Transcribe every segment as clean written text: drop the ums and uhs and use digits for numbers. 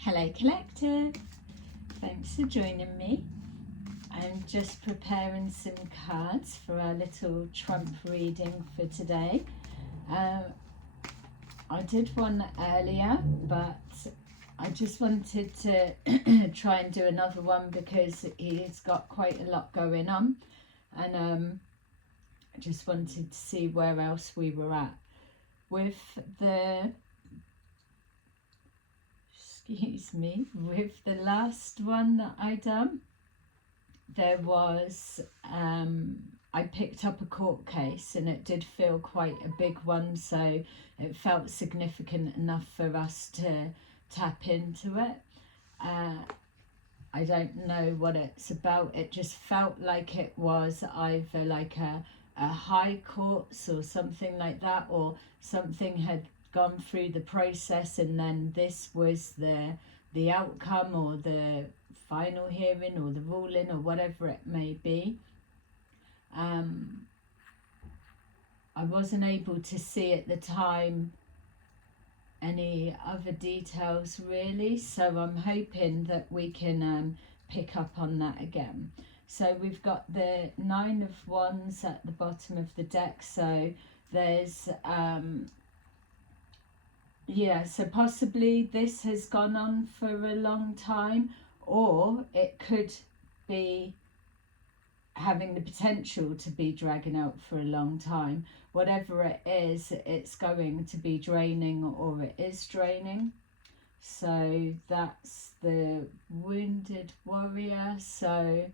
Hello Collective, thanks for joining me. I'm just preparing some cards for our little Trump reading for today. I did one earlier, but I just wanted to try and do another one because he's got quite a lot going on, and I just wanted to see where else we were at with the with the last one that I done. There was I picked up a court case and it did feel quite a big one, so it felt significant enough for us to tap into it. I don't know what it's about. It just felt like it was either like a high courts or something like that, or something had gone through the process and then this was the outcome or the final hearing or the ruling or whatever it may be. I wasn't able to see at the time any other details really, so I'm hoping that we can pick up on that again. So we've got the 9 of Wands at the bottom of the deck, so there's so possibly this has gone on for a long time, or it could be having the potential to be dragging out for a long time. Whatever it is, it's going to be draining, or it is draining. So that's the wounded warrior. So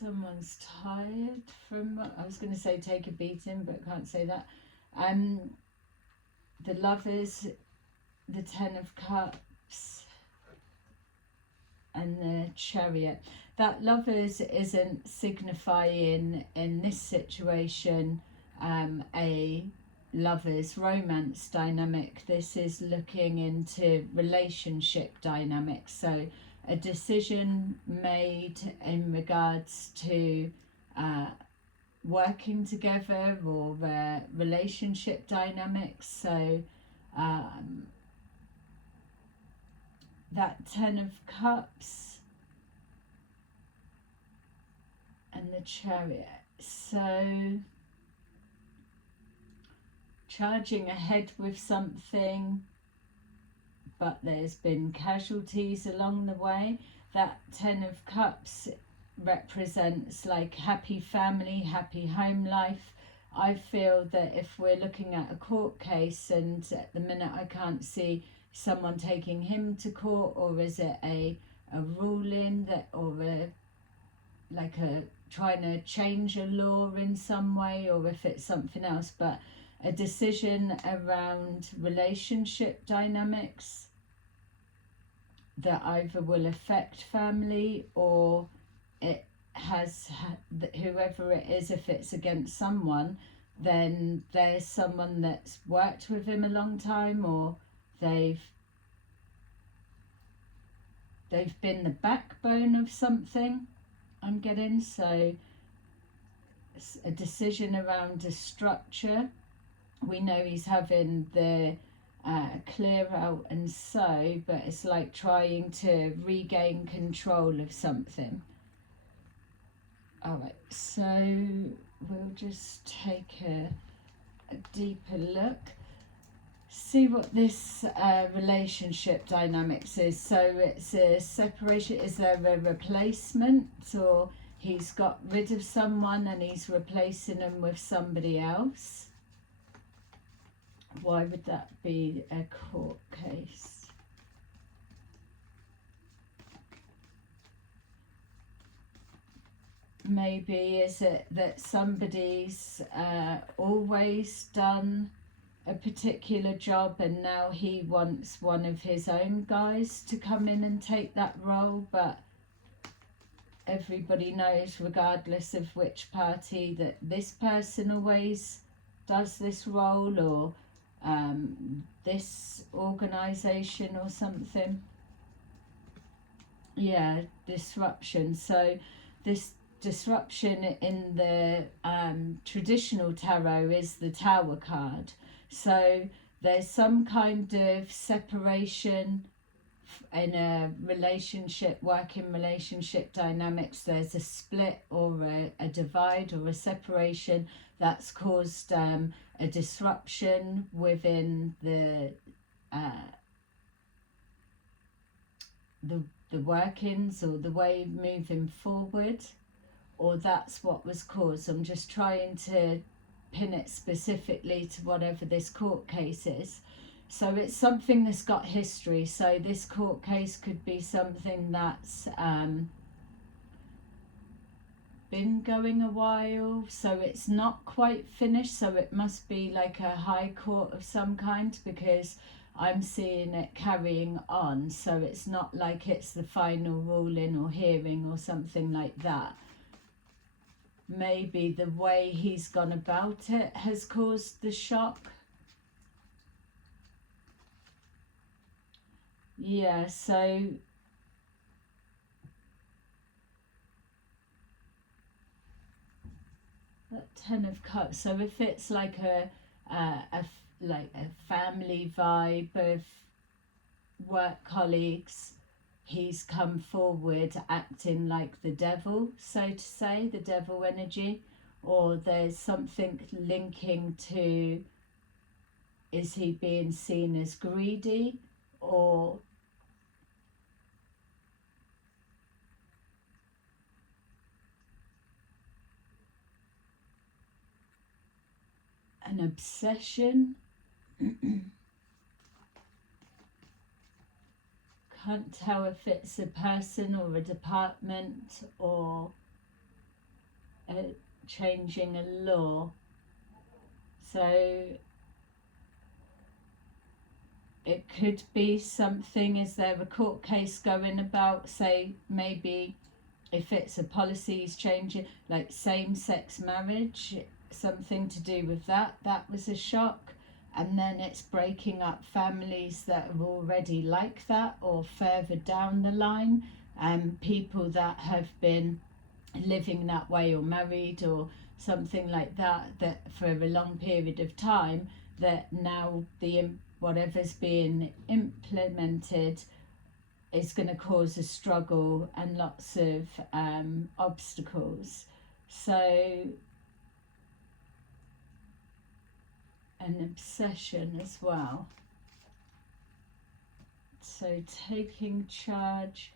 someone's tired from, I was going to say take a beating, but I can't say that. The Lovers, the 10 of Cups, and the Chariot. That Lovers isn't signifying in this situation a lovers romance dynamic. This is looking into relationship dynamics. So a decision made in regards to working together or relationship dynamics. So that 10 of Cups and the Chariot. So charging ahead with something, but there's been casualties along the way. That 10 of Cups represents like happy family, happy home life. I feel that if we're looking at a court case, and at the minute I can't see someone taking him to court, or is it a ruling that, or trying to change a law in some way, or if it's something else, but a decision around relationship dynamics that either will affect family, or it has whoever it is, if it's against someone, then there's someone that's worked with him a long time, or they've been the backbone of something, I'm getting. So it's a decision around a structure. We know he's having the clear out and so, but it's like trying to regain control of something. Alright, so we'll just take a deeper look, see what this relationship dynamics is. So it's a separation. Is there a replacement, or he's got rid of someone and he's replacing them with somebody else? Why would that be a court case? Maybe is it that somebody's always done a particular job and now he wants one of his own guys to come in and take that role, but everybody knows, regardless of which party, that this person always does this role, or this organisation or something. Yeah, disruption. So this disruption in the traditional tarot is the Tower card. So there's some kind of separation in a relationship, working relationship dynamics. There's a split or a divide or a separation that's caused a disruption within the workings or the way moving forward, or that's what was caused. I'm just trying to pin it specifically to whatever this court case is. So it's something that's got history. So this court case could be something that's been going a while, so it's not quite finished, so it must be like a high court of some kind, because I'm seeing it carrying on. So it's not like it's the final ruling or hearing or something like that. Maybe the way he's gone about it has caused the shock. Yeah, so that 10 of Cups. So if it's like a family vibe of work colleagues, he's come forward acting like the devil, so to say, the devil energy, or there's something linking to, is he being seen as greedy, or an obsession? Can't tell if it's a person or a department or changing a law. So it could be something, is there a court case going about, say, maybe if it's a policy he's changing, like same-sex marriage, something to do with that. That was a shock. And then it's breaking up families that are already like that, or further down the line, people that have been living that way or married or something like that, that for a long period of time, that now the whatever's being implemented is going to cause a struggle and lots of obstacles. So an obsession as well. So taking charge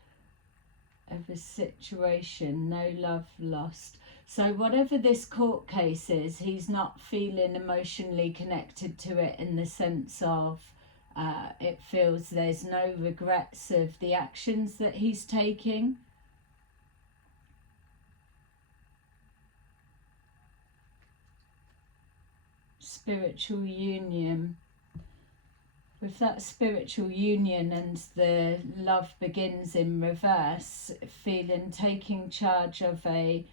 of a situation, no love lost. So whatever this court case is, he's not feeling emotionally connected to it, in the sense of it feels there's no regrets of the actions that he's taking. Spiritual union. With that spiritual union and the love begins in reverse, feeling taking charge of a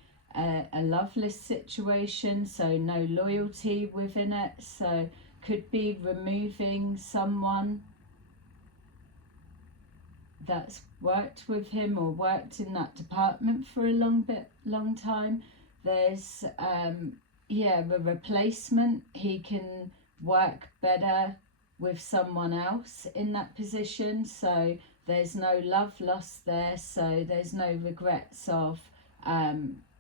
loveless situation, so no loyalty within it. So could be removing someone that's worked with him or worked in that department for a long time. There's a replacement. He can work better with someone else in that position, so there's no love lost there, so there's no regrets of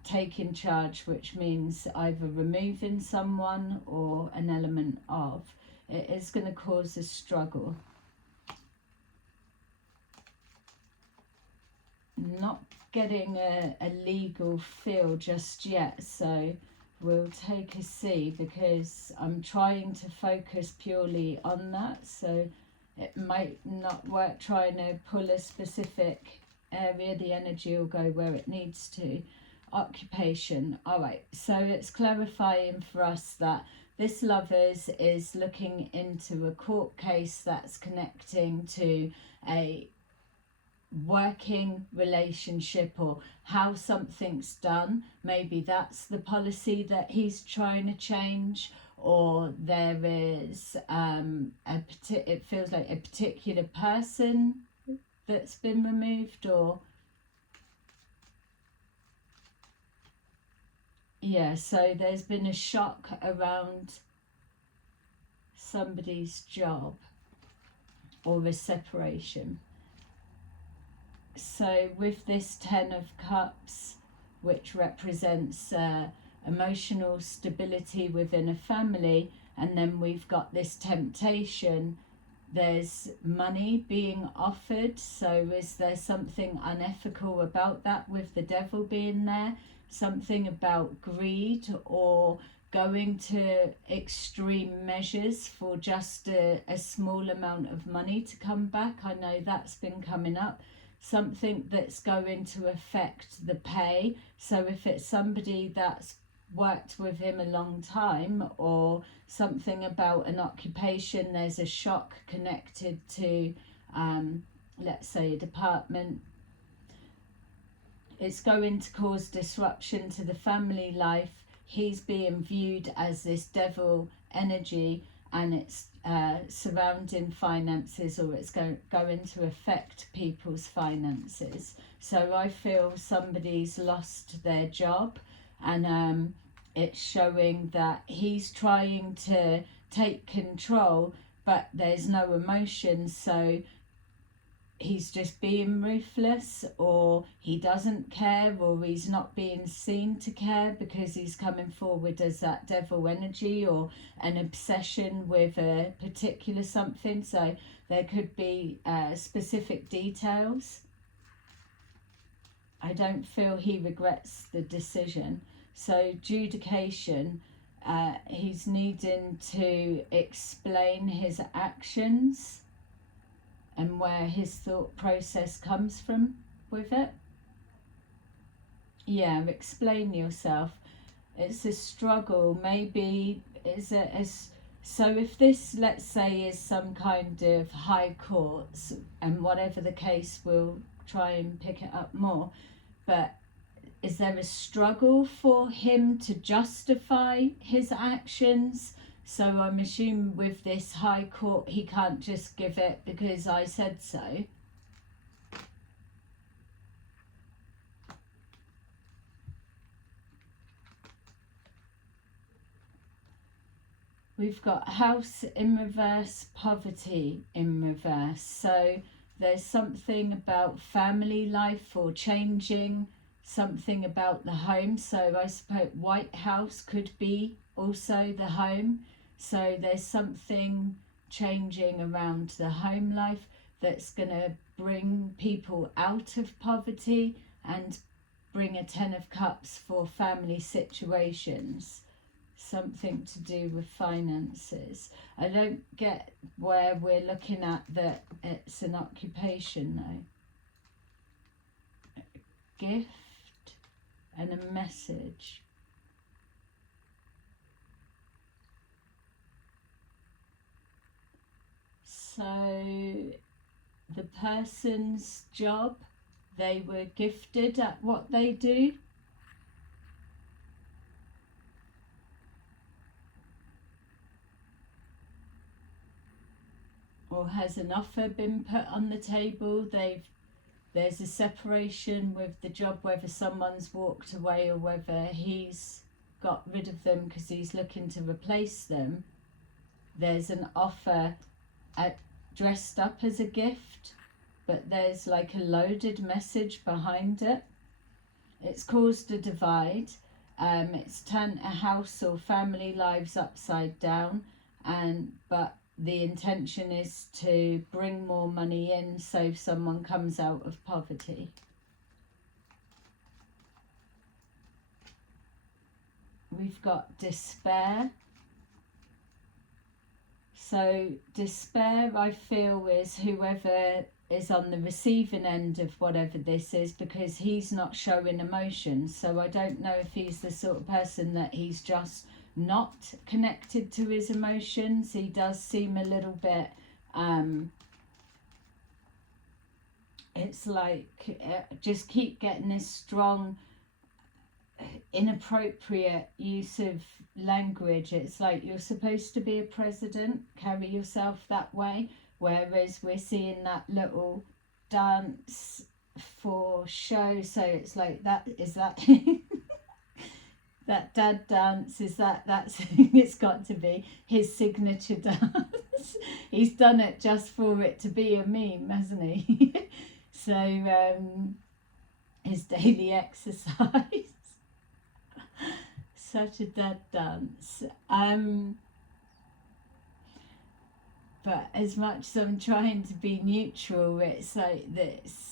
taking charge, which means either removing someone or an element of. It is going to cause a struggle. Not getting a legal feel just yet, so we'll take a C, because I'm trying to focus purely on that, so it might not work trying to pull a specific area. The energy will go where it needs to. Occupation. All right, so it's clarifying for us that this Lovers is looking into a court case that's connecting to a working relationship or how something's done. Maybe that's the policy that he's trying to change, or there is it feels like a particular person that's been removed, or Yeah, so there's been a shock around somebody's job or a separation. So with this Ten of Cups, which represents emotional stability within a family, and then we've got this temptation, there's money being offered. So is there something unethical about that with the devil being there? Something about greed or going to extreme measures for just a small amount of money to come back? I know that's been coming up. Something that's going to affect the pay. So if it's somebody that's worked with him a long time, or something about an occupation, there's a shock connected to let's say a department, it's going to cause disruption to the family life. He's being viewed as this devil energy, and it's surrounding finances, or it's going to affect people's finances. So I feel somebody's lost their job, and it's showing that he's trying to take control, but there's no emotion. So he's just being ruthless, or he doesn't care, or he's not being seen to care because he's coming forward as that devil energy, or an obsession with a particular something. So there could be specific details. I don't feel he regrets the decision. So judication, he's needing to explain his actions and where his thought process comes from with it. Yeah, explain yourself. It's a struggle. Maybe is it as so if this, let's say, is some kind of high courts, and whatever the case, we'll try and pick it up more. But is there a struggle for him to justify his actions? So I'm assuming with this high court, he can't just give it because I said so. We've got house in reverse, poverty in reverse. So there's something about family life or changing, something about the home. So I suppose White House could be also the home. So there's something changing around the home life that's going to bring people out of poverty and bring a Ten of Cups for family situations. Something to do with finances. I don't get where we're looking at that it's an occupation though. A gift and a message. So the person's job, they were gifted at what they do. Or has an offer been put on the table? There's a separation with the job, whether someone's walked away or whether he's got rid of them because he's looking to replace them. There's an offer dressed up as a gift, but there's like a loaded message behind it. It's caused a divide. It's turned a house or family lives upside down, but the intention is to bring more money in so someone comes out of poverty. We've got despair. So despair, I feel, is whoever is on the receiving end of whatever this is, because he's not showing emotion. So I don't know if he's the sort of person that he's just not connected to his emotions. He does seem a little bit it's like just keep getting this strong inappropriate use of language. It's like you're supposed to be a president, carry yourself that way, whereas we're seeing that little dance for show. So it's like that is that that dad dance is that's it's got to be his signature dance. He's done it just for it to be a meme, hasn't he? So his daily exercise. Such a dad dance. But as much as I'm trying to be neutral, it's like this.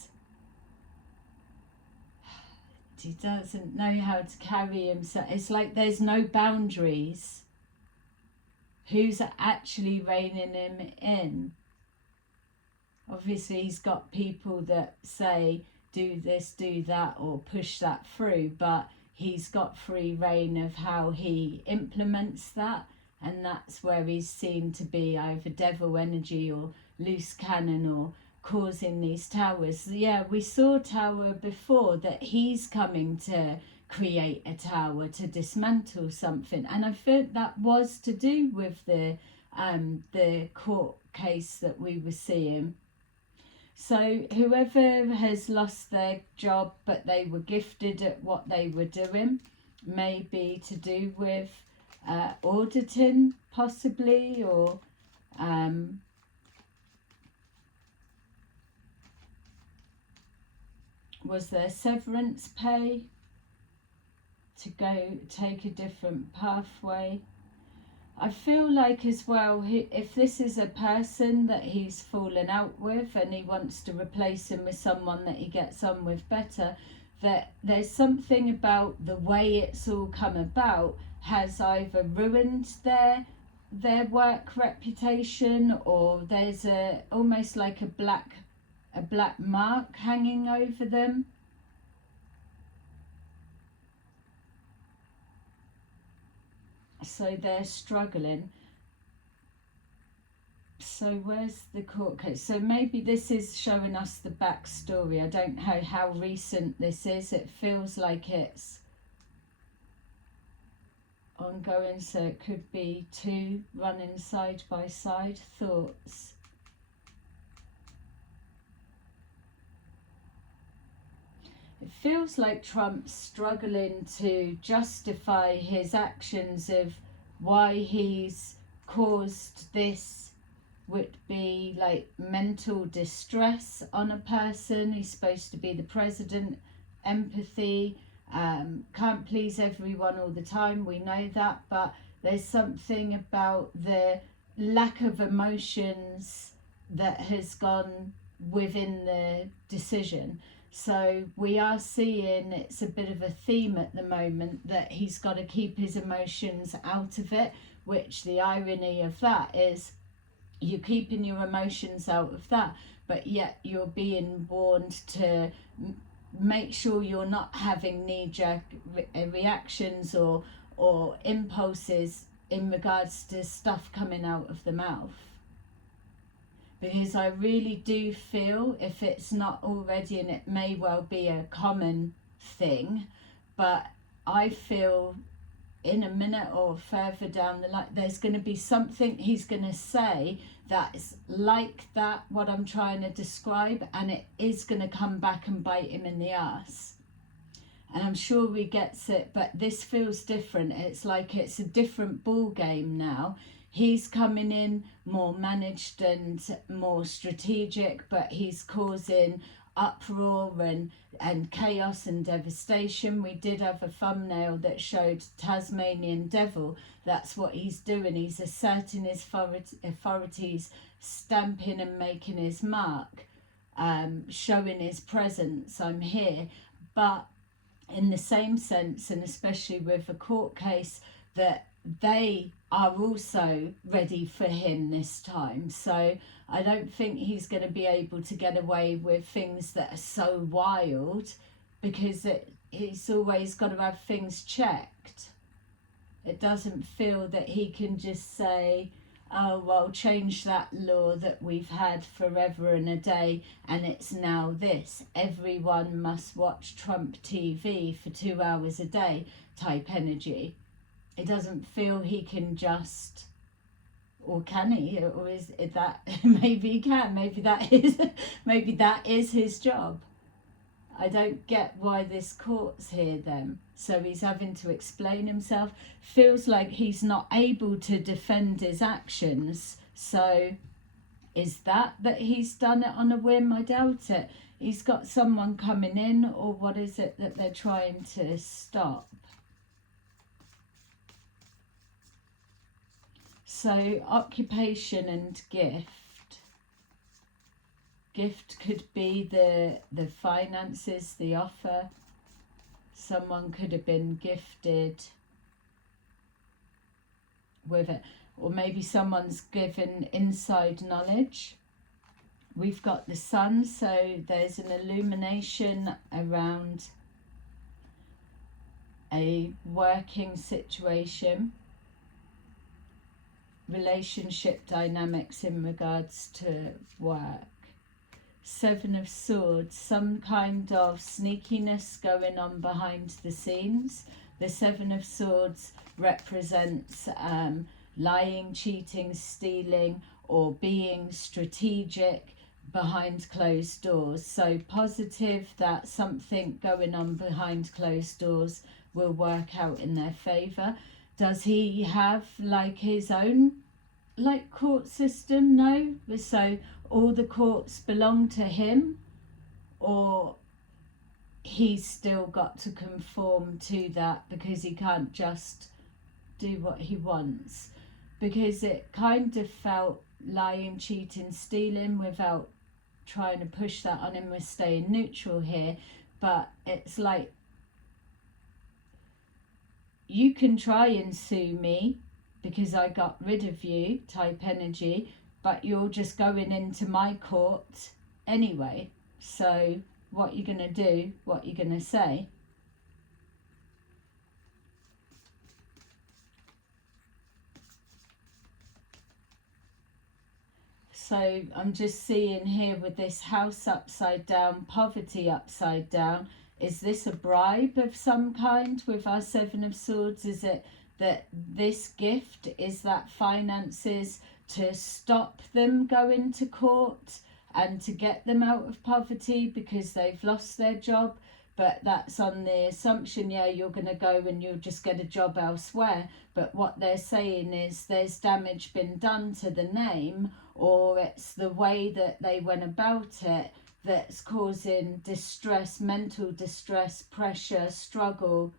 He doesn't know how to carry himself. It's like there's no boundaries. Who's actually reining him in? Obviously, he's got people that say, do this, do that, or push that through, but he's got free reign of how he implements that. And that's where he's seen to be either devil energy or loose cannon or causing these towers. Yeah, we saw tower before, that he's coming to create a tower to dismantle something. And I think that was to do with the court case that we were seeing. So whoever has lost their job but they were gifted at what they were doing, may be to do with auditing possibly, or was there severance pay to go take a different pathway? I feel like as well, if this is a person that he's fallen out with and he wants to replace him with someone that he gets on with better, that there's something about the way it's all come about has either ruined their work reputation, or there's almost like a black mark hanging over them. So they're struggling. So where's the court case? So maybe this is showing us the backstory. I don't know how recent this is. It feels like it's ongoing, so it could be two running side by side. Thoughts. It feels like Trump's struggling to justify his actions of why he's caused this, would be like mental distress on a person. He's supposed to be the president, empathy, can't please everyone all the time, we know that, but there's something about the lack of emotions that has gone within the decision. So we are seeing it's a bit of a theme at the moment that he's got to keep his emotions out of it, which the irony of that is you're keeping your emotions out of that, but yet you're being warned to make sure you're not having knee-jerk reactions or impulses in regards to stuff coming out of the mouth. Because I really do feel, if it's not already, and it may well be a common thing, but I feel in a minute or further down the line, there's going to be something he's going to say that's like that, what I'm trying to describe, and it is going to come back and bite him in the ass. And I'm sure he gets it, but this feels different. It's like it's a different ball game now. He's coming in more managed and more strategic, but he's causing uproar and chaos and devastation. We did have a thumbnail that showed Tasmanian Devil. That's what he's doing. He's asserting his authorities, stamping and making his mark, showing his presence. I'm here. But in the same sense, and especially with a court case, that they are also ready for him this time. So I don't think he's going to be able to get away with things that are so wild, because he's always got to have things checked. It doesn't feel that he can just say, oh, well, change that law that we've had forever and a day and it's now this. Everyone must watch Trump TV for 2 hours a day type energy. It doesn't feel he can just, or can he? Or is it that maybe he can? Maybe that is his job. I don't get why this court's here then. So he's having to explain himself. Feels like he's not able to defend his actions. So is that he's done it on a whim? I doubt it. He's got someone coming in, or what is it that they're trying to stop? So occupation and gift. Gift could be the finances, the offer. Someone could have been gifted with it. Or maybe someone's given inside knowledge. We've got the sun, so there's an illumination around a working situation. Relationship dynamics in regards to work. Seven of Swords, some kind of sneakiness going on behind the scenes. The Seven of Swords represents lying, cheating, stealing, or being strategic behind closed doors. So positive that something going on behind closed doors will work out in their favour. Does he have like his own like court system? No. So all the courts belong to him, or he's still got to conform to that because he can't just do what he wants? Because it kind of felt lying, cheating, stealing without trying to push that on him. We're staying neutral here, but it's like, you can try and sue me because I got rid of you type energy, but you're just going into my court anyway. So what you're going to do, what you're going to say. So I'm just seeing here with this house upside down, poverty upside down. Is this a bribe of some kind with our Seven of Swords? Is it that this gift is that finances to stop them going to court and to get them out of poverty because they've lost their job? But that's on the assumption, yeah, you're going to go and you'll just get a job elsewhere. But what they're saying is there's damage been done to the name, or it's the way that they went about it that's causing distress, mental distress, pressure, struggle.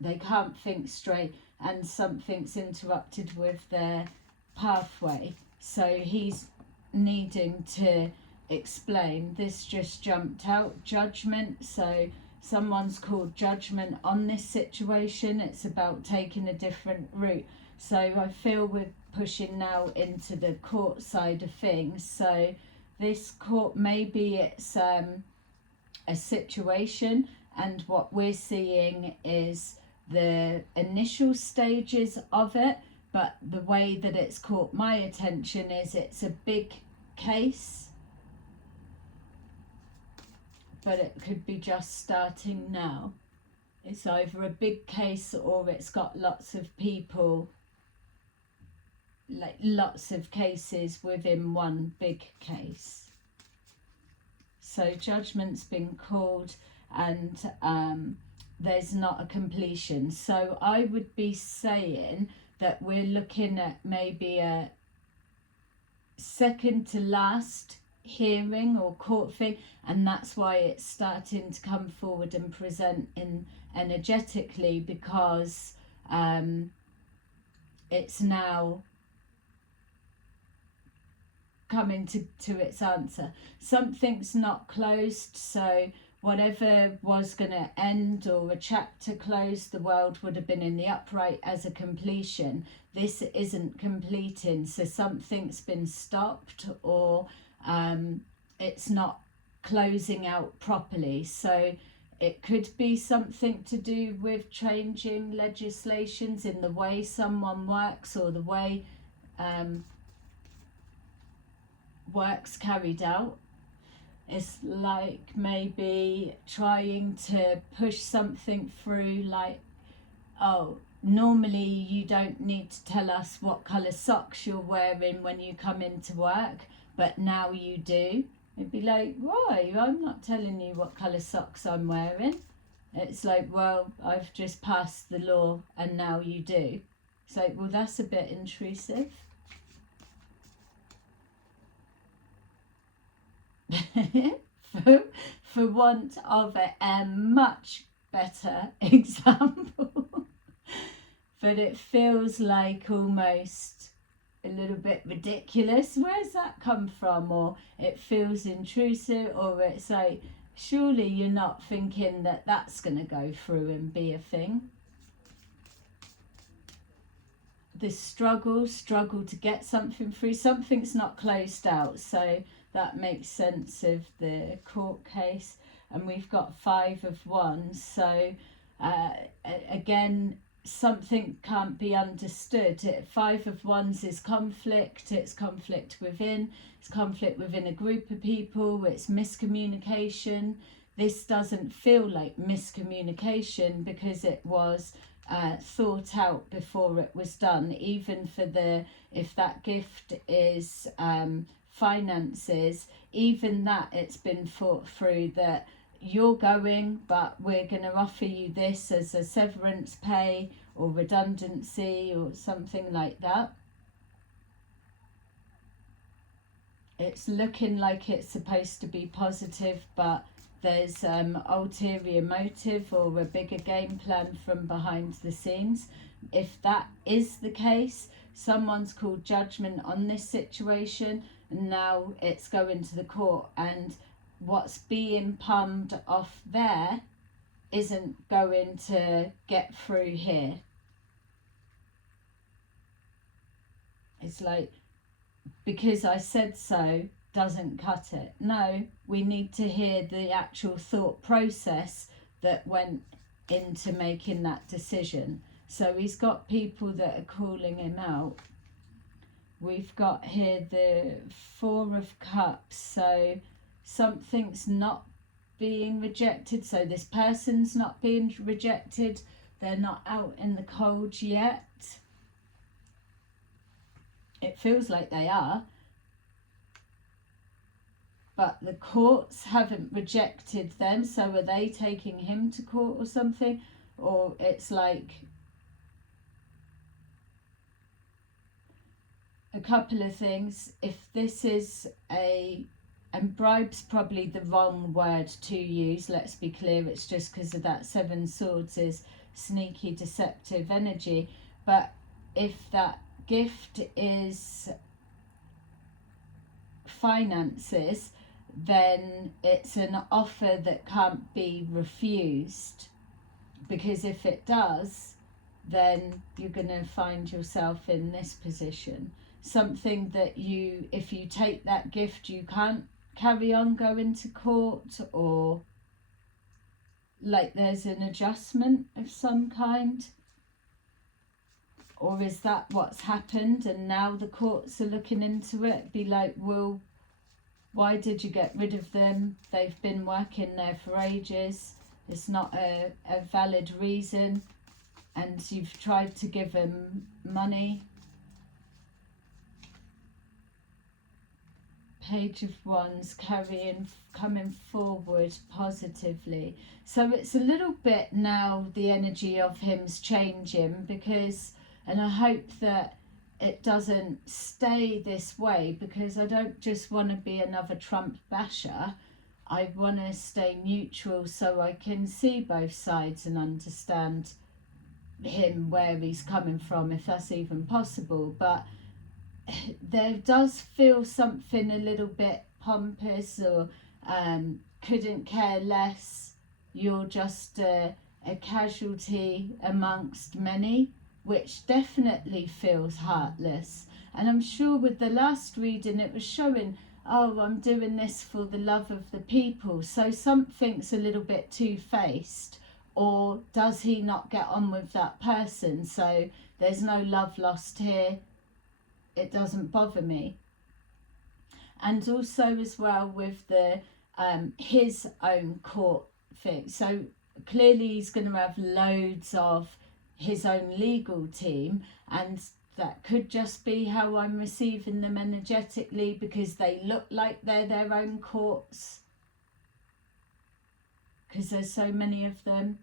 They can't think straight and something's interrupted with their pathway. So he's needing to explain. This just jumped out, judgment. So someone's called judgment on this situation. It's about taking a different route. So I feel we're pushing now into the court side of things. So this court, maybe it's a situation, and what we're seeing is the initial stages of it, but the way that it's caught my attention is it's a big case, but it could be just starting now. It's either a big case or it's got lots of people, like lots of cases within one big case. So judgment's been called, and there's not a completion. So I would be saying that we're looking at maybe a second to last hearing or court thing, and that's why it's starting to come forward and present in energetically, because it's now coming to its answer. Something's not closed, so whatever was going to end or a chapter closed, the world would have been in the upright as a completion. This isn't completing, so something's been stopped, or it's not closing out properly. So it could be something to do with changing legislations in the way someone works, or the way work's carried out. It's like maybe trying to push something through, like, oh, normally you don't need to tell us what colour socks you're wearing when you come into work, but now you do. It'd be like, why? I'm not telling you what colour socks I'm wearing. It's like, well, I've just passed the law and now you do. It's like, well, that's a bit intrusive. for want of a much better example. But it feels like almost a little bit ridiculous. Where's that come from? Or it feels intrusive, or it's like, surely you're not thinking that that's going to go through and be a thing. This struggle to get something through, something's not closed out, so that makes sense of the court case. And we've got 5 of Wands, so again, something can't be understood. 5 of Wands is conflict. It's conflict within. It's conflict within a group of people. It's miscommunication. This doesn't feel like miscommunication because it was thought out before it was done. Even for if that gift is finances, even that, it's been thought through that you're going, but we're going to offer you this as a severance pay or redundancy or something like that. It's looking like it's supposed to be positive, but there's ulterior motive or a bigger game plan from behind the scenes. If that is the case, someone's called judgment on this situation, and now it's going to the court, and what's being palmed off there isn't going to get through here. It's like, because I said so doesn't cut it. No, we need to hear the actual thought process that went into making that decision. So he's got people that are calling him out. We've got here the 4 of Cups, so something's not being rejected. So this person's not being rejected. They're not out in the cold yet. It feels like they are. But the courts haven't rejected them. So are they taking him to court or something? Or it's like a couple of things. If this is and bribe's probably the wrong word to use, let's be clear, it's just because of that 7 swords is sneaky, deceptive energy. But if that gift is finances, then it's an offer that can't be refused, because if it does, then you're going to find yourself in this position. Something that if you take that gift, you can't carry on going to court, or like there's an adjustment of some kind. Or is that what's happened and now the courts are looking into it? Be like, well, why did you get rid of them? They've been working there for ages. It's not a valid reason. And you've tried to give them money. Page of Wands, coming forward positively. So it's a little bit now the energy of him's changing, because, and I hope that it doesn't stay this way, because I don't just want to be another Trump basher. I want to stay neutral so I can see both sides and understand him, where he's coming from, if that's even possible. But there does feel something a little bit pompous, or couldn't care less. You're just a casualty amongst many, which definitely feels heartless. And I'm sure with the last reading it was showing, oh, I'm doing this for the love of the people. So something's a little bit two-faced. Or does he not get on with that person? So there's no love lost here. It doesn't bother me. And also as well with the his own court thing. So clearly he's going to have loads of his own legal team, and That could just be how I'm receiving them energetically, because they look like they're their own courts, because there's so many of them.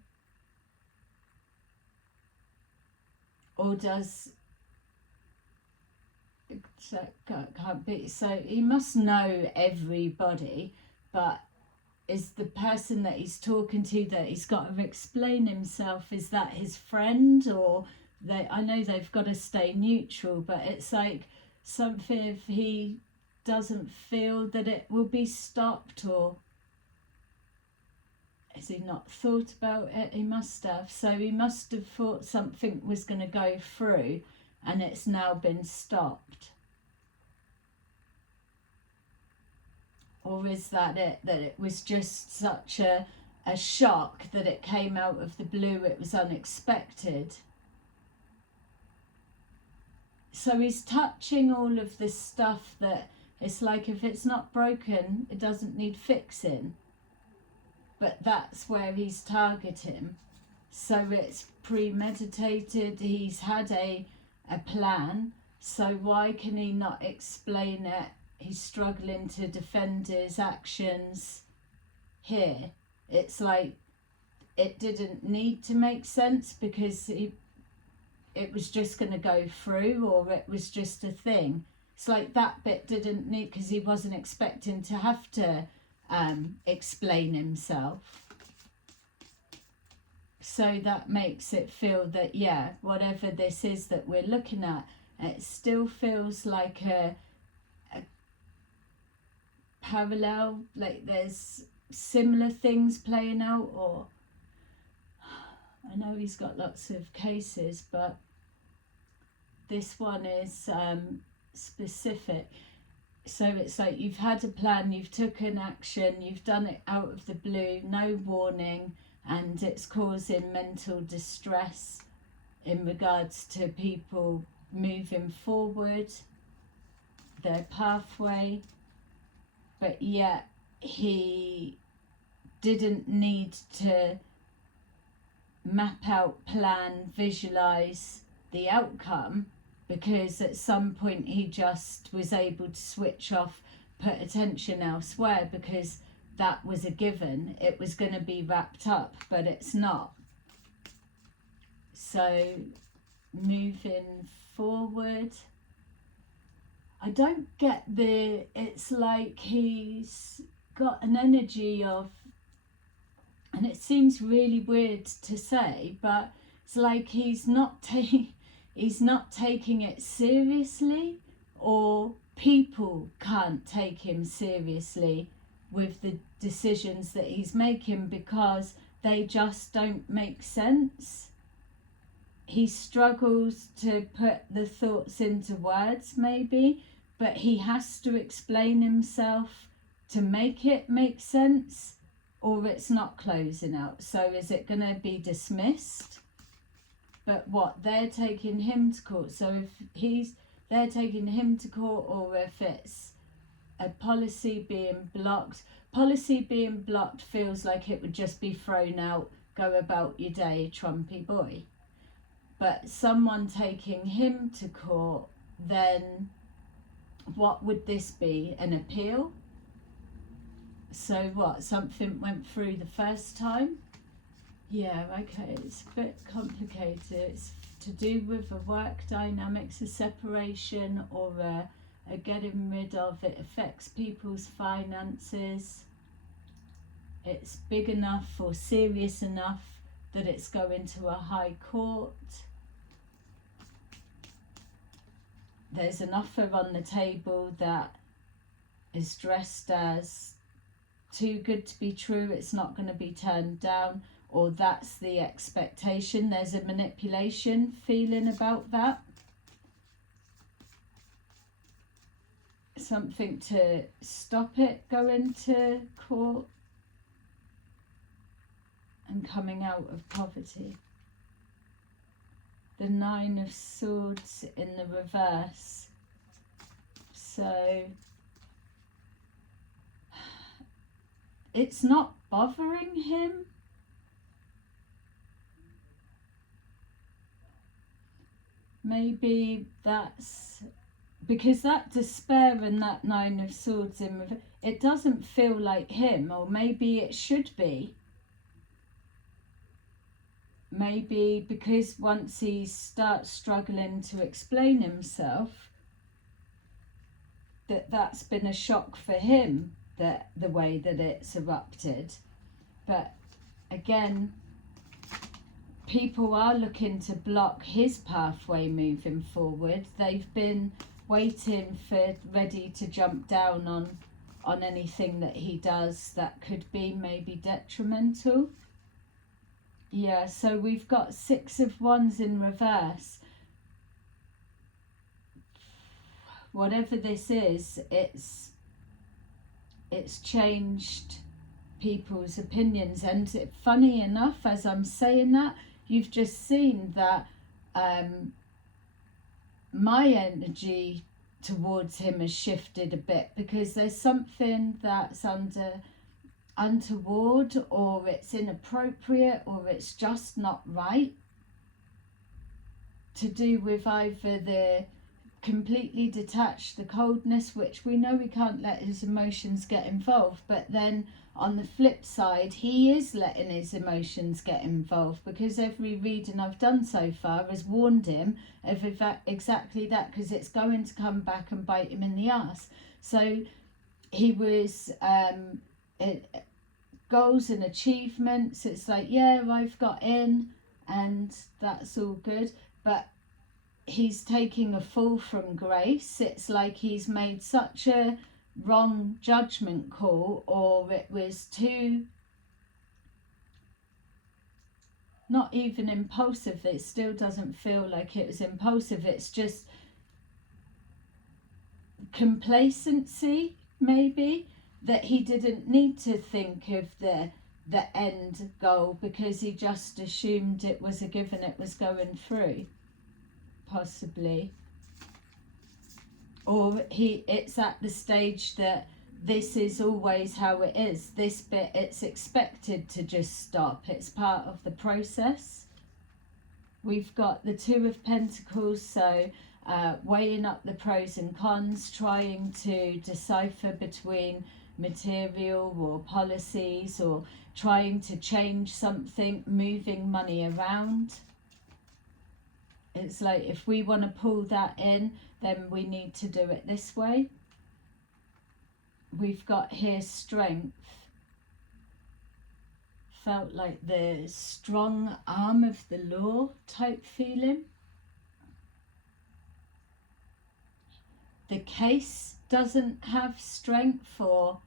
Or does... So can't be. So he must know everybody, but is the person that he's talking to, that he's got to explain himself, is that his friend? Or I know they've got to stay neutral, but it's like something, if he doesn't feel that it will be stopped, or has he not thought about it? He must have. So he must have thought something was going to go through, and it's now been stopped. Or is that it? That it was just such a shock that it came out of the blue, it was unexpected. So he's touching all of this stuff that it's like, if it's not broken, it doesn't need fixing. But that's where he's targeting. So it's premeditated, he's had a plan. So why can he not explain it? He's struggling to defend his actions here. It's like it didn't need to make sense, because it was just going to go through, or it was just a thing. It's like that bit didn't need, because he wasn't expecting to have to explain himself. So that makes it feel that, yeah, whatever this is that we're looking at, it still feels like a parallel, like there's similar things playing out. Or I know he's got lots of cases, but this one is specific. So it's like you've had a plan, you've taken action, you've done it out of the blue, no warning, and it's causing mental distress in regards to people moving forward, their pathway. But yet he didn't need to map out, plan, visualize the outcome, because at some point he just was able to switch off, put attention elsewhere, because that was a given. It was going to be wrapped up, but it's not. So moving forward, I don't get the, it's like he's got an energy of, and it seems really weird to say, but it's like he's not taking it seriously, or people can't take him seriously with the decisions that he's making, because they just don't make sense. He struggles to put the thoughts into words, maybe, but he has to explain himself to make it make sense, or it's not closing out. So is it going to be dismissed? But what, they're taking him to court. So if they're taking him to court, or if it's a policy being blocked. Policy being blocked feels like it would just be thrown out, go about your day, Trumpy boy. But someone taking him to court, then what would this be? An appeal? So what, something went through the first time? Yeah, okay, it's a bit complicated. It's to do with the work dynamics, a separation, or a getting rid of. It affects people's finances. It's big enough or serious enough that it's going to a high court. There's an offer on the table that is dressed as too good to be true, it's not going to be turned down, or that's the expectation. There's a manipulation feeling about that. Something to stop it going to court and coming out of poverty. The Nine of Swords in the reverse. So it's not bothering him. maybe that's because that despair and that Nine of Swords it doesn't feel like him, or maybe it should be. Maybe because once he starts struggling to explain himself, that's been a shock for him, that the way that it's erupted. But again, people are looking to block his pathway moving forward. They've been waiting for, ready to jump down on anything that he does that could be maybe detrimental. Yeah, so we've got Six of Wands in reverse. Whatever this is, it's changed people's opinions. And funny enough, as I'm saying that, you've just seen that my energy towards him has shifted a bit, because there's something that's untoward, or it's inappropriate, or it's just not right, to do with either the completely detached, the coldness, which we know we can't let his emotions get involved, but then on the flip side, he is letting his emotions get involved, because every reading I've done so far has warned him of exactly that, because it's going to come back and bite him in the ass. So he was goals and achievements, it's like, yeah, I've got in and that's all good, but he's taking a fall from grace. It's like he's made such a wrong judgment call, or it was too, not even impulsive, it still doesn't feel like it was impulsive, it's just complacency maybe, that he didn't need to think of the end goal, because he just assumed it was a given, it was going through. Possibly. Or it's at the stage that this is always how it is. This bit, it's expected to just stop. It's part of the process. We've got the Two of Pentacles, so weighing up the pros and cons, trying to decipher between material or policies, or trying to change something, moving money around. It's like, if we want to pull that in, then we need to do it this way. We've got here strength. Felt like the strong arm of the law type feeling. The case doesn't have strength, or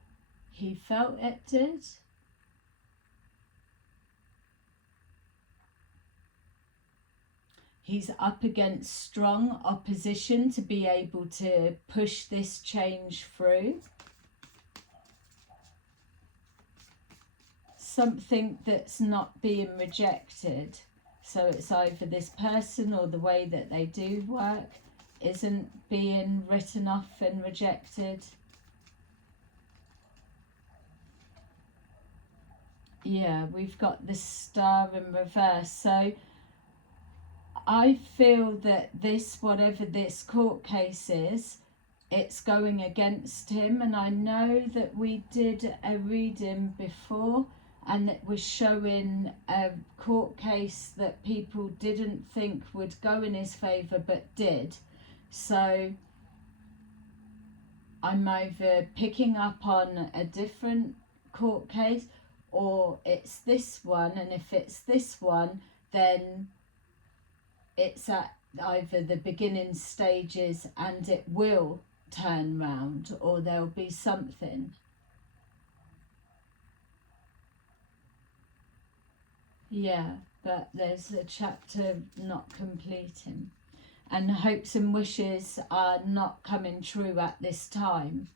he felt it did. He's up against strong opposition to be able to push this change through. Something that's not being rejected. So it's either this person or the way that they do work isn't being written off and rejected. Yeah, we've got the Star in reverse. So I feel that this, whatever this court case is, it's going against him. And I know that we did a reading before, and it was showing a court case that people didn't think would go in his favour, but did. So I'm either picking up on a different court case, or it's this one, and if it's this one, then it's at either the beginning stages and it will turn round, or there'll be something. Yeah, but there's a chapter not completing, and hopes and wishes are not coming true at this time.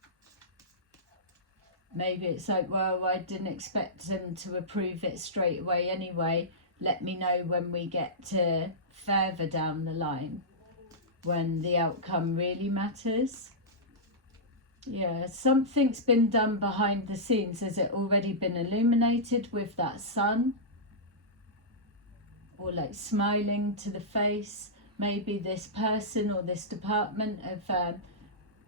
Maybe it's like, well, I didn't expect them to approve it straight away anyway. Let me know when we get to further down the line, when the outcome really matters. Yeah, something's been done behind the scenes. Has it already been illuminated with that sun? Or like smiling to the face? maybe this person or this department of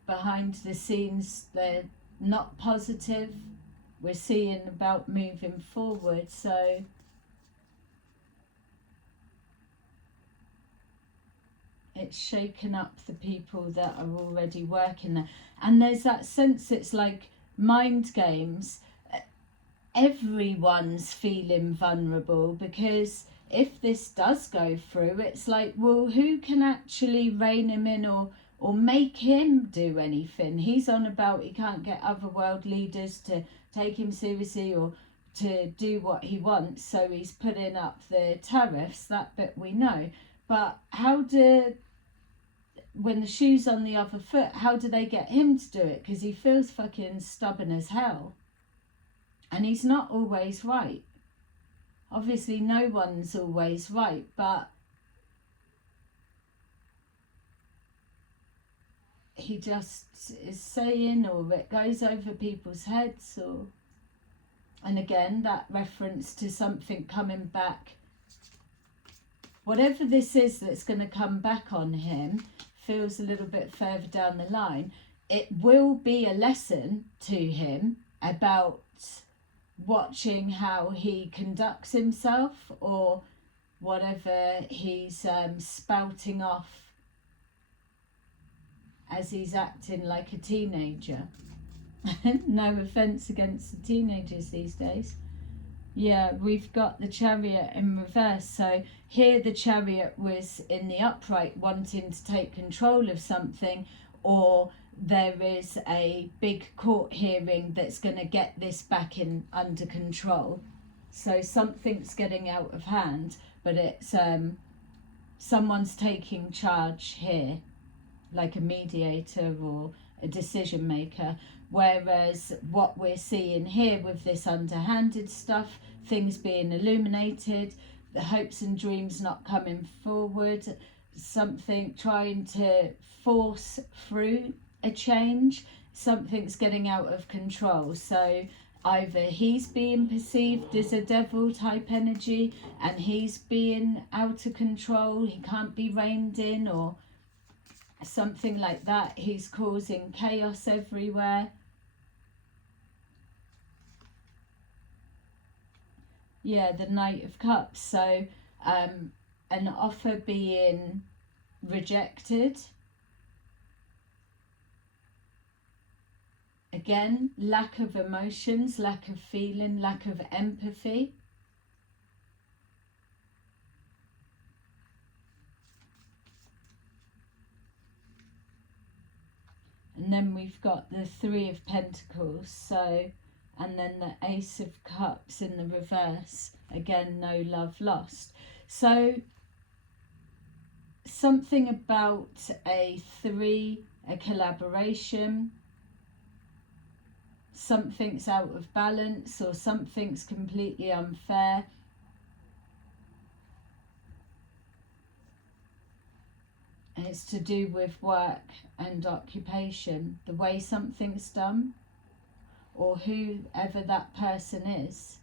behind the scenes, they're not positive. We're seeing about moving forward, so it's shaken up the people that are already working there. And there's that sense, it's like mind games. Everyone's feeling vulnerable, because if this does go through, it's like, well, who can actually rein him in or make him do anything? He's on about he can't get other world leaders to take him seriously or to do what he wants, so he's putting up the tariffs. That bit we know. But when the shoe's on the other foot, how do they get him to do it? Because he feels fucking stubborn as hell. And he's not always right. Obviously, no one's always right, but he just is saying, or it goes over people's heads, or... And again, that reference to something coming back. Whatever this is that's going to come back on him feels a little bit further down the line. It will be a lesson to him about watching how he conducts himself, or whatever he's spouting off as he's acting like a teenager. No offence against the teenagers these days. Yeah, we've got the Chariot in reverse. So here the Chariot was in the upright, wanting to take control of something, or there is a big court hearing that's going to get this back under control. So something's getting out of hand, but it's someone's taking charge here, like a mediator or a decision maker. Whereas what we're seeing here with this underhanded stuff, things being illuminated, the hopes and dreams not coming forward, something trying to force through a change, something's getting out of control. So either he's being perceived as a devil type energy and he's being out of control, he can't be reined in, or something like that. He's causing chaos everywhere. Yeah, the Knight of Cups. So an offer being rejected. Again, lack of emotions, lack of feeling, lack of empathy. And then we've got the Three of Pentacles, so, and then the Ace of Cups in the reverse. Again, no love lost. So something about a collaboration, something's out of balance, or something's completely unfair. And it's to do with work and occupation, the way something's done, or whoever that person is.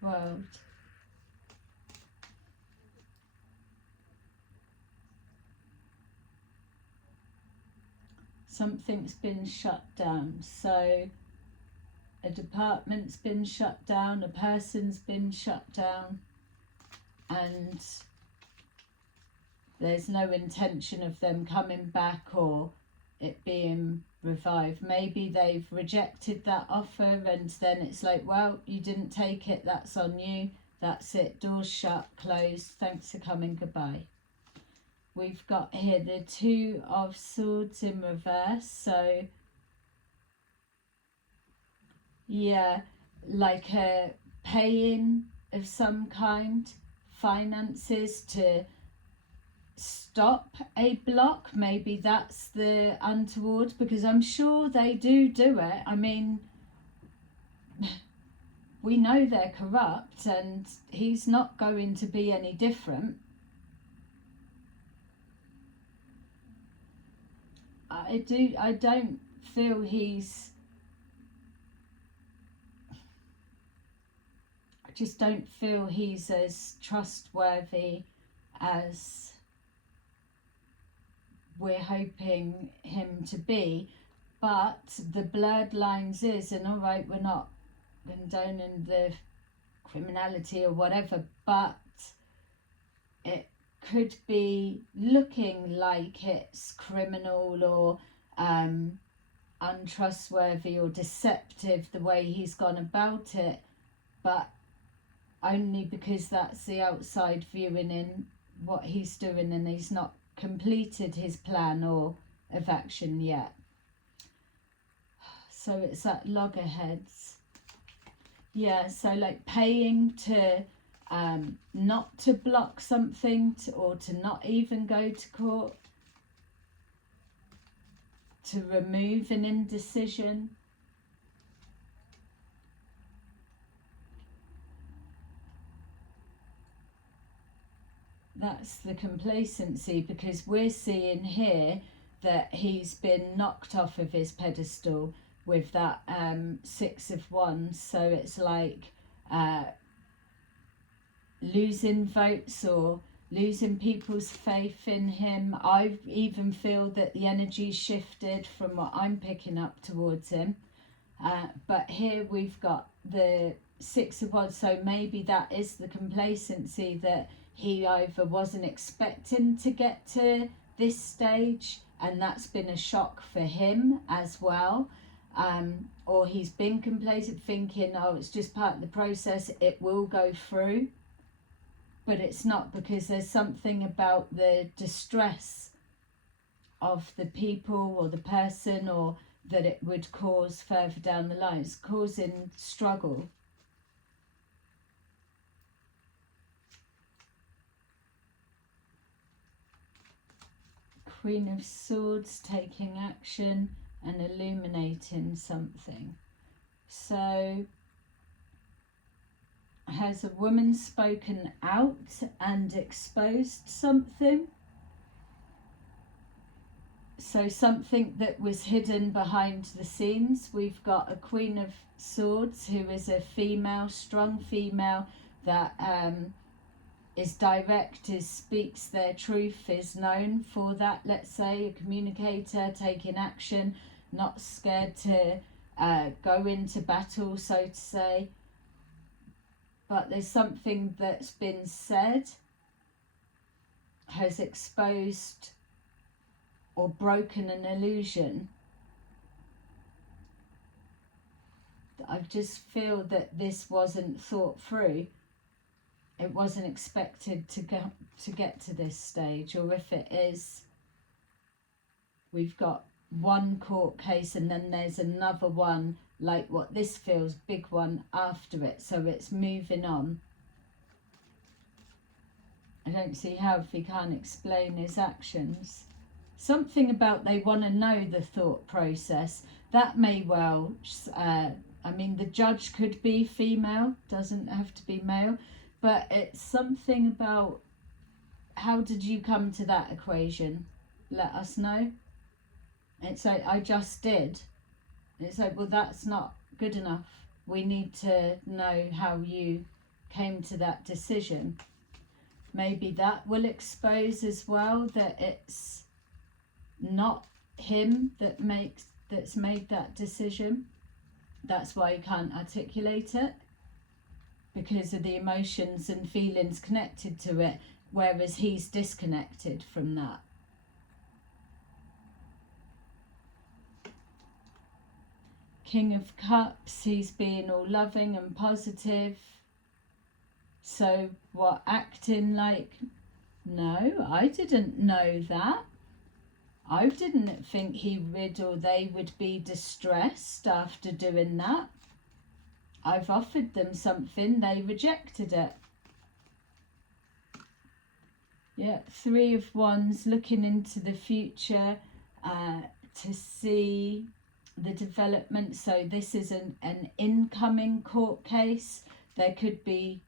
The World. Something's been shut down. So a department's been shut down, a person's been shut down, and there's no intention of them coming back or it being revived. Maybe they've rejected that offer and then it's like, well, you didn't take it, that's on you, that's it, doors shut, closed, thanks for coming, goodbye. We've got here the Two of Swords in reverse. So yeah, like a paying of some kind, finances to stop a block. Maybe that's the untoward, because I'm sure they do it. I mean, we know they're corrupt and he's not going to be any different. I don't feel he's just don't feel he's as trustworthy as we're hoping him to be. But the blurred lines is, and all right, we're not condoning the criminality or whatever, but it could be looking like it's criminal or untrustworthy or deceptive the way he's gone about it, but only because that's the outside viewing in what he's doing, and he's not completed his plan or of action yet. So it's that loggerheads. Yeah, so like paying to not to block something, or to not even go to court, to remove an indecision. That's the complacency, because we're seeing here that he's been knocked off of his pedestal with that 6 of Wands. So it's like losing votes or losing people's faith in him. I even feel that the energy shifted from what I'm picking up towards him. But here we've got the 6 of Wands, so maybe that is the complacency, that he either wasn't expecting to get to this stage, and that's been a shock for him as well, or he's been complacent, thinking, oh, it's just part of the process, it will go through. But it's not, because there's something about the distress of the people or the person, or that it would cause further down the line. It's causing struggle. Queen of Swords, taking action and illuminating something. So, has a woman spoken out and exposed something? So something that was hidden behind the scenes. We've got a Queen of Swords who is a female, strong female, that is direct, speaks their truth, is known for that, let's say, a communicator, taking action, not scared to go into battle, so to say. But there's something that's been said, has exposed or broken an illusion. I just feel that this wasn't thought through. It wasn't expected to get to this stage, or if it is, we've got one court case and then there's another one, like what this feels, big one after it, so it's moving on. I don't see how, if he can't explain his actions. Something about they want to know the thought process. That may well, I mean, the judge could be female, doesn't have to be male. But it's something about, how did you come to that equation? Let us know. It's like, I just did. It's like, well, that's not good enough. We need to know how you came to that decision. Maybe that will expose as well that it's not him that's made that decision. That's why you can't articulate it, because of the emotions and feelings connected to it, whereas he's disconnected from that. King of Cups, he's being all loving and positive. So what, acting like, no, I didn't know that. I didn't think he would, or they would be distressed after doing that. I've offered them something, they rejected it. Yeah, 3 of Wands, looking into the future to see the development. So this is an incoming court case. It could be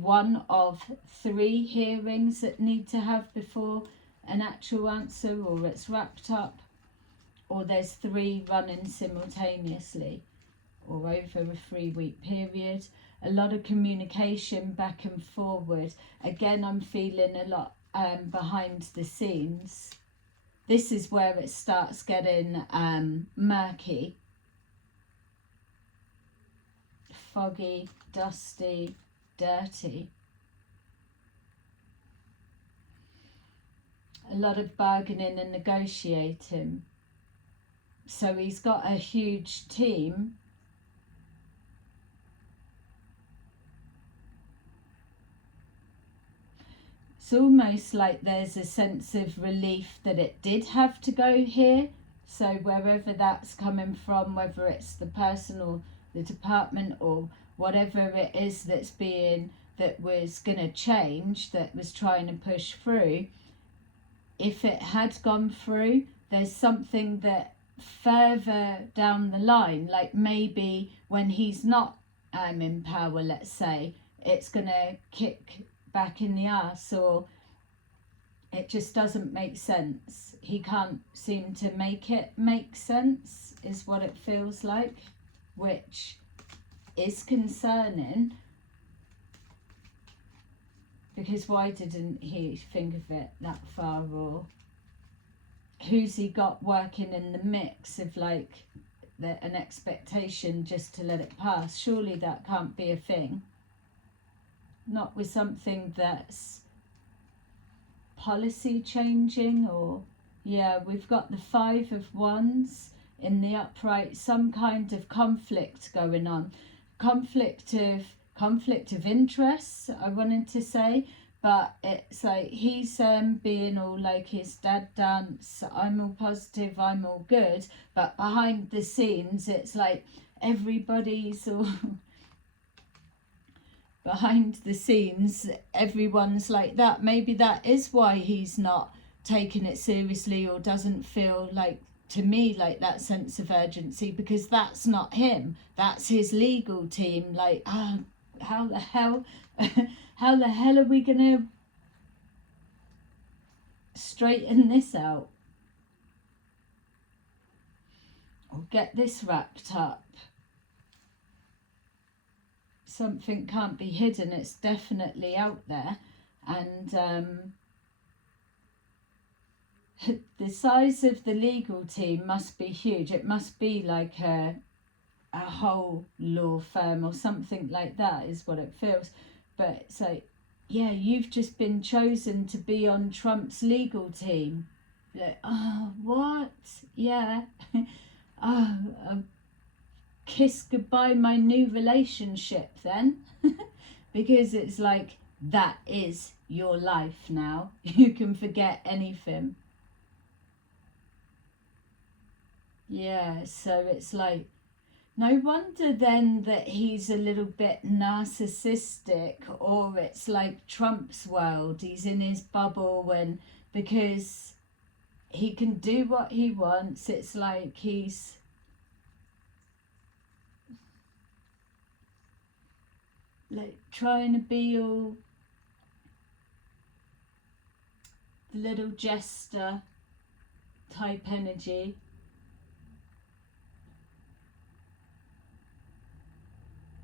one of 3 hearings that need to have before an actual answer, or it's wrapped up, or there's 3 running simultaneously. or over a 3-week period. A lot of communication back and forward. Again, I'm feeling a lot behind the scenes. This is where it starts getting murky, foggy, dusty, dirty. A lot of bargaining and negotiating. So he's got a huge team. It's almost like there's a sense of relief that it did have to go here. So wherever that's coming from, whether it's the person or the department or whatever it is that was going to change, that was trying to push through, if it had gone through, there's something that further down the line, like maybe when he's not in power, let's say, it's going to kick back in the ass, or it just doesn't make sense. He can't seem to make it make sense, is what it feels like, which is concerning, because why didn't he think of it that far? Or who's he got working in the mix of like an expectation just to let it pass? Surely that can't be a thing. Not with something that's policy changing. Or yeah, we've got the 5 of Wands in the upright, some kind of conflict going on, conflict of interests, I wanted to say, but it's like he's being all like his dad dance, I'm all positive, I'm all good, but behind the scenes it's like everybody's all behind the scenes, everyone's like that. Maybe that is why he's not taking it seriously, or doesn't feel like, to me, like that sense of urgency, because that's not him, that's his legal team. Like, oh, how the hell are we gonna straighten this out or get this wrapped up? Something can't be hidden, it's definitely out there. And the size of the legal team must be huge. It must be like a whole law firm or something like that, is what it feels. But it's like, yeah, you've just been chosen to be on Trump's legal team. Like, oh, what? Yeah. Oh, kiss goodbye my new relationship then. Because it's like, that is your life now. You can forget anything. Yeah, so it's like, no wonder then that he's a little bit narcissistic, or it's like Trump's world, he's in his bubble, and because he can do what he wants, it's like he's like trying to be all the little jester type energy.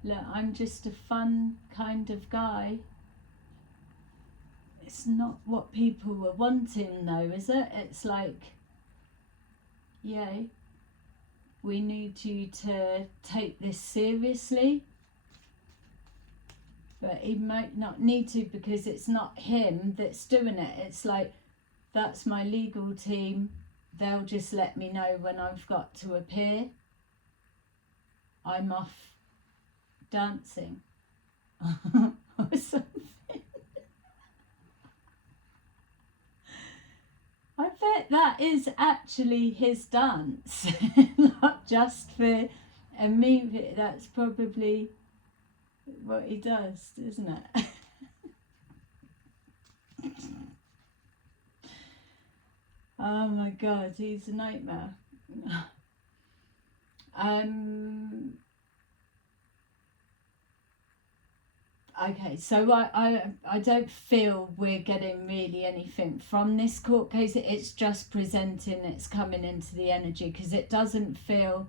Look, I'm just a fun kind of guy. It's not what people were wanting though, is it? It's like, yeah, we need you to take this seriously. But he might not need to, because it's not him that's doing it. It's like, that's my legal team. They'll just let me know when I've got to appear. I'm off dancing or something. I bet that is actually his dance, not just for a movie. That's probably what he does, isn't it? Oh my God, he's a nightmare. Okay, so I don't feel we're getting really anything from this court case. It's just presenting, it's coming into the energy, because it doesn't feel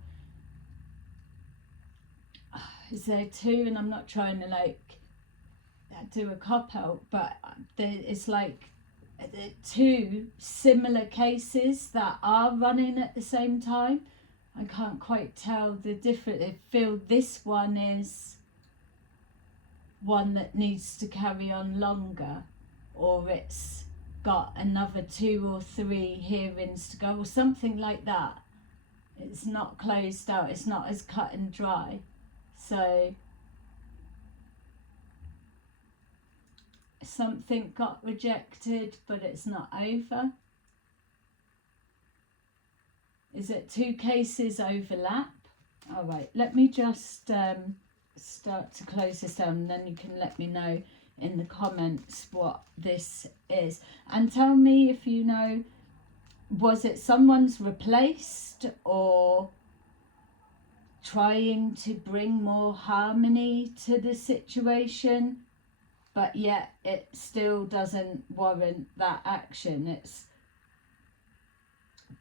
is there two, and I'm not trying to like do a cop out, but it's like two similar cases that are running at the same time. I can't quite tell the difference. I feel this one is one that needs to carry on longer, or it's got another 2 or 3 hearings to go, or something like that. It's not closed out, it's not as cut and dry. So something got rejected, but it's not over. Is it 2 cases overlap? All right, let me just start to close this down, and then you can let me know in the comments what this is. And tell me if you know, was it someone's replaced or trying to bring more harmony to the situation, but yet it still doesn't warrant that action? It's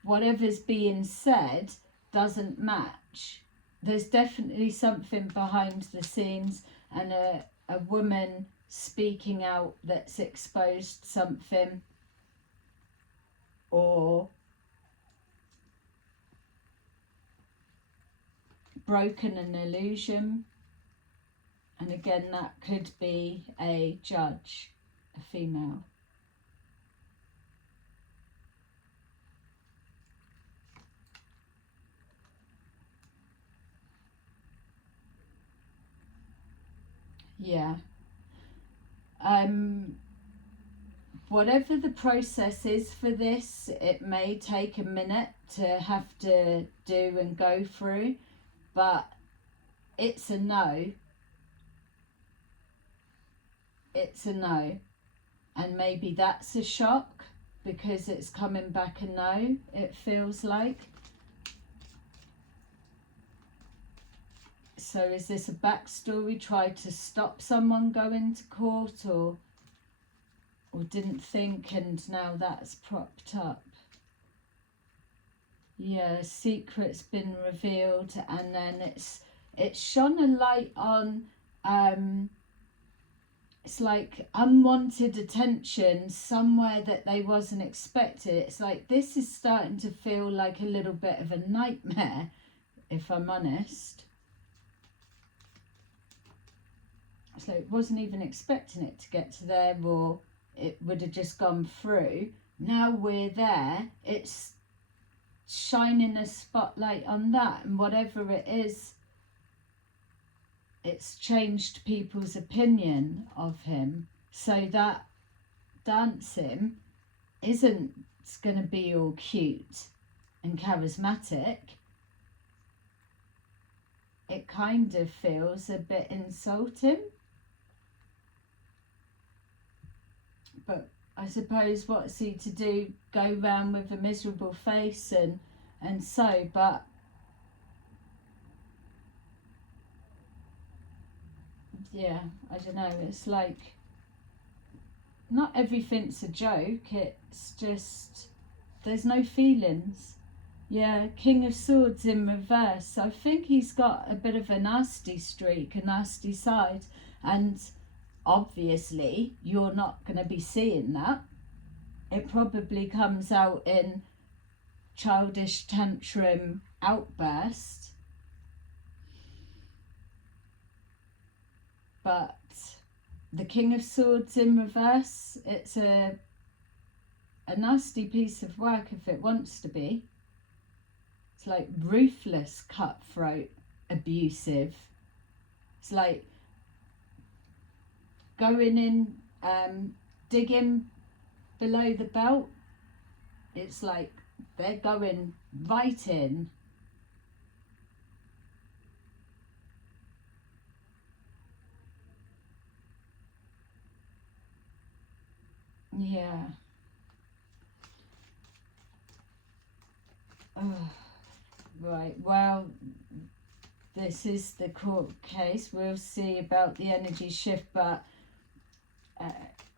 whatever's being said doesn't match. There's definitely something behind the scenes, and a woman speaking out that's exposed something, or broken an illusion. And again, that could be a judge, a female. Yeah. Whatever the process is for this, it may take a minute to have to do and go through, but it's a no. It's a no. And maybe that's a shock, because it's coming back a no, it feels like. So is this a backstory? Tried to stop someone going to court, or didn't think, and now that's propped up? Yeah, secret's been revealed, and then it's shone a light on it's like unwanted attention somewhere that they wasn't expected. It's like this is starting to feel like a little bit of a nightmare, if I'm honest. So it wasn't even expecting it to get to there, or it would have just gone through. Now we're there, it's shining a spotlight on that, and whatever it is, it's changed people's opinion of him. So that dancing isn't going to be all cute and charismatic. It kind of feels a bit insulting. But I suppose what's he to do? Go round with a miserable face and so, but yeah, I don't know, it's like not everything's a joke, it's just there's no feelings. Yeah, King of Swords in reverse. I think he's got a bit of a nasty streak, a nasty side, and obviously you're not going to be seeing that. It probably comes out in childish tantrum outburst, but the King of Swords in reverse, it's a nasty piece of work if it wants to be. It's like ruthless, cutthroat, abusive. It's like going in, digging below the belt. It's like they're going right in. Yeah. Oh, right, well, this is the court case. We'll see about the energy shift, but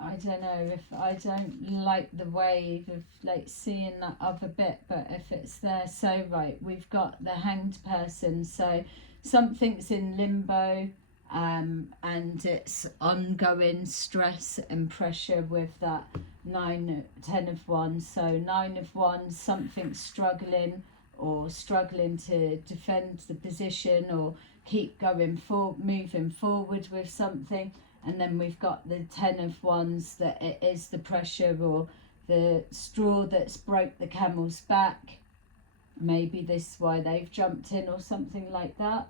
I don't know, if I don't like the way of like seeing that other bit, but if it's there, so right, we've got the hanged person, so something's in limbo, and it's ongoing stress and pressure with that 10 of wands. So 9 of wands, something's struggling, or struggling to defend the position or keep going moving forward with something. And then we've got the 10 of wands, that it is the pressure or the straw that's broke the camel's back. Maybe this is why they've jumped in or something like that.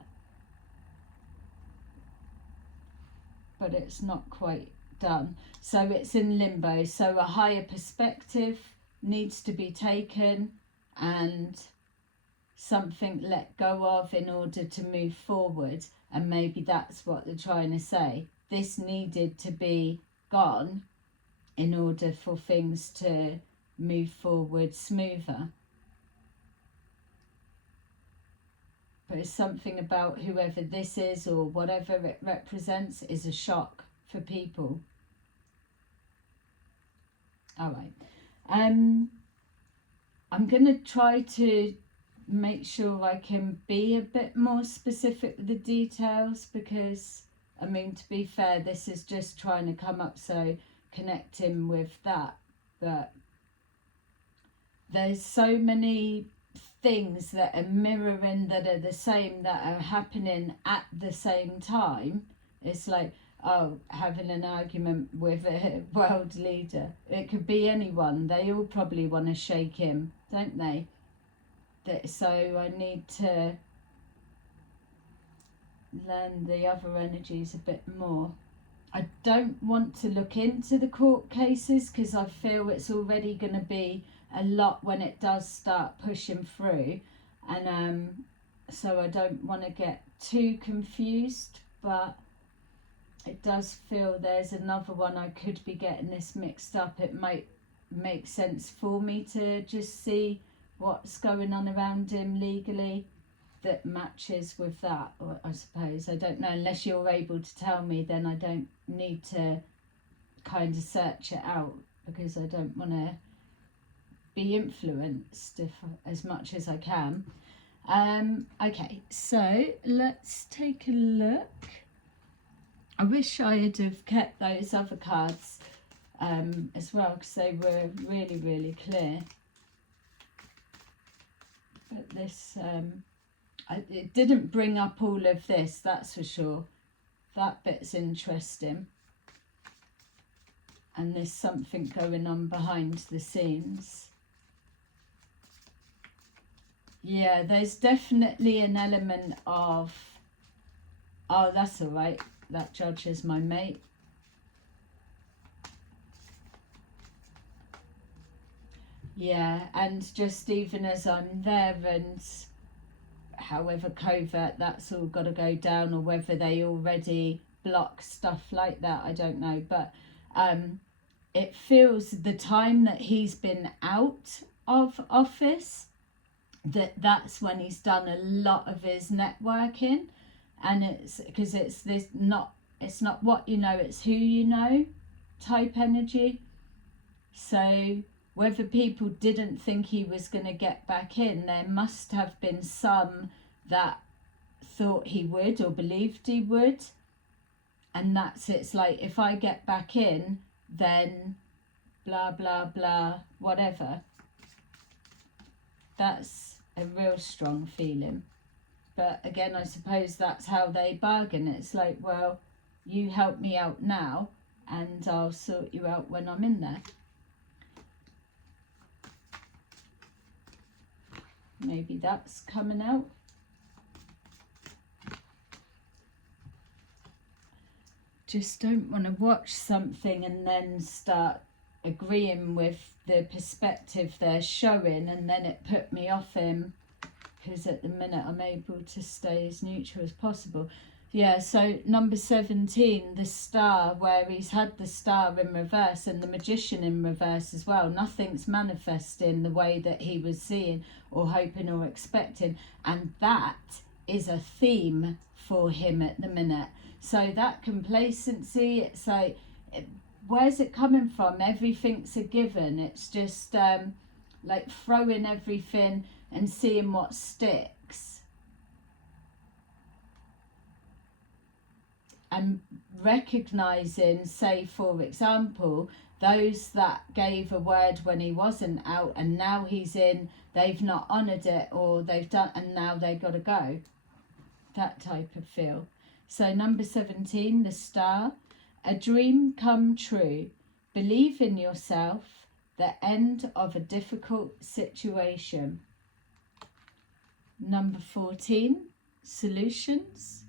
But it's not quite done. So it's in limbo. So a higher perspective needs to be taken and something let go of in order to move forward. And maybe that's what they're trying to say. This needed to be gone in order for things to move forward smoother. But it's something about whoever this is or whatever it represents is a shock for people. All right. I'm going to try to make sure I can be a bit more specific with the details, because I mean, to be fair, this is just trying to come up, so connecting with that. But there's so many things that are mirroring, that are the same, that are happening at the same time. It's like, oh, having an argument with a world leader. It could be anyone. They all probably want to shake him, don't they? So I need to learn the other energies a bit more. I don't want to look into the court cases, because I feel it's already going to be a lot when it does start pushing through, and so I don't want to get too confused, but it does feel there's another one. I could be getting this mixed up. It might make sense for me to just see what's going on around him legally that matches with that, or I suppose. I don't know, unless you're able to tell me, then I don't need to kind of search it out, because I don't want to be influenced as much as I can. Okay, so let's take a look. I wish I had have kept those other cards as well, because they were really, really clear. But this it didn't bring up all of this, that's for sure. That bit's interesting. And there's something going on behind the scenes. Yeah, there's definitely an element of, oh, that's all right, that judge is my mate. Yeah, and just even as I'm there, and however covert that's all got to go down, or whether they already block stuff like that, I don't know. But it feels the time that he's been out of office, that's when he's done a lot of his networking, and it's because it's not what you know, it's who you know type energy. So whether people didn't think he was going to get back in, there must have been some that thought he would or believed he would. And it's like, if I get back in, then blah, blah, blah, whatever. That's a real strong feeling. But again, I suppose that's how they bargain. It's like, well, you help me out now, and I'll sort you out when I'm in there. Maybe that's coming out. Just don't want to watch something and then start agreeing with the perspective they're showing, and then it put me off him, because at the minute I'm able to stay as neutral as possible. Yeah, so number 17, the star, where he's had the star in reverse and the magician in reverse as well. Nothing's manifesting the way that he was seeing or hoping or expecting. And that is a theme for him at the minute. So that complacency, it's like where's it coming from? Everything's a given. It's just like throwing everything and seeing what sticks. And recognizing, say for example, those that gave a word when he wasn't out and now he's in, they've not honoured it, or they've done and now they got to go. That type of feel. So number 17, the star. A dream come true. Believe in yourself. The end of a difficult situation. Number 14, solutions.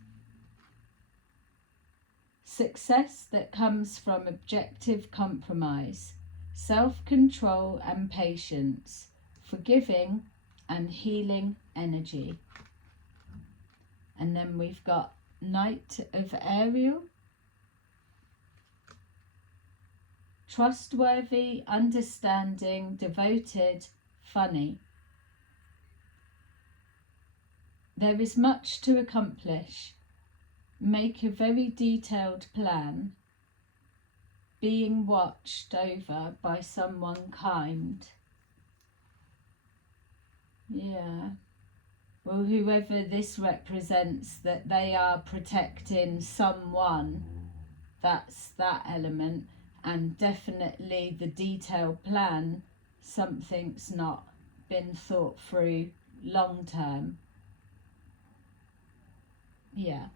Success that comes from objective compromise, self-control and patience, forgiving and healing energy. And then we've got Knight of Ariel. Trustworthy, understanding, devoted, funny. There is much to accomplish. Make a very detailed plan. Being watched over by someone kind. Yeah. Well, whoever this represents, that they are protecting someone, that's that element. And definitely the detailed plan, something's not been thought through long term. Yeah.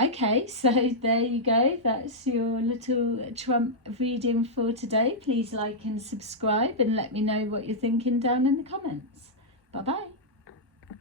Okay, so there you go. That's your little Trump reading for today. Please like and subscribe and let me know what you're thinking down in the comments. Bye-bye.